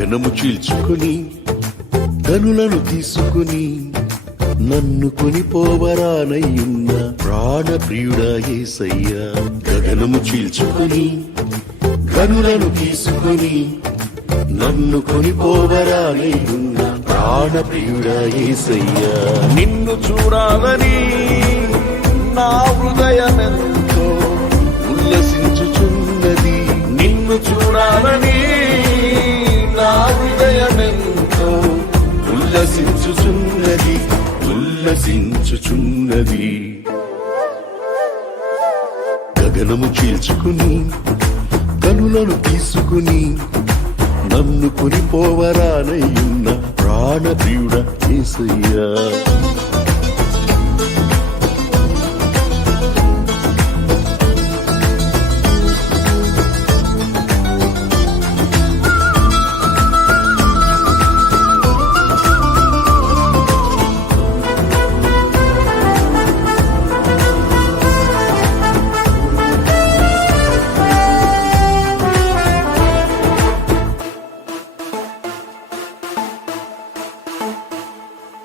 గగనము చీల్చుకొని కనులను తీసుకుని నన్ను కొనిపోవరానయ్యున్న ప్రాణప్రియుడా యేసయ్యా. గగనము చీల్చుకొని కనులను తీసుకుని నన్ను కొనిపోవరానయ్యున్న ప్రాణప్రియుడా యేసయ్యా. నిన్ను చూడాలని నా హృదయమెంతో ఉల్లసించుచున్నది. నిన్ను చూడాలని నా హృదయమెంతో ఉల్లసించుచున్నది. గగనము చీల్చుకుని కనులను తీసుకుని నన్ను కొనిపోవరానయ్యున్న ప్రాణప్రియుడా యేసయ్యా.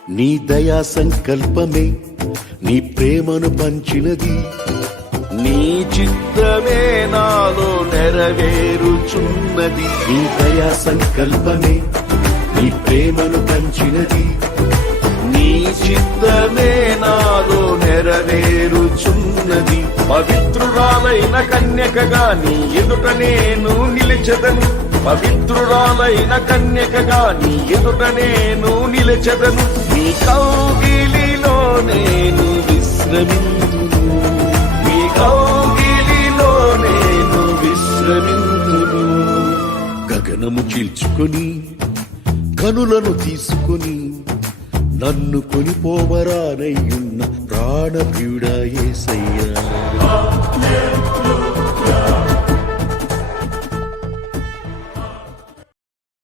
నీ దయా సంకల్పమే నీ ప్రేమను పంచినది. నీ చిత్తమే నాలో నెరవేరుచున్నది. నీ దయా సంకల్పమే నీ ప్రేమను పంచినది. నీ చిత్తమే నాలో నెరవేరుచున్నది. పవిత్రురాలైన కన్యకగా నీ ఎదుట నేను నిలిచెదను. పవిత్రురాలైన కన్యకగా నీ ఎదుట నేను నిలిచెదను. నీ కౌగిలిలో నేను విశ్రమింతును. నీ కౌగిలిలో నేను విశ్రమింతును. గగనము చీల్చుకొని కనులను తీసుకొని నన్ను కొనిపోవరానయ్యున్న ప్రాణప్రియుడా యేసయ్యా.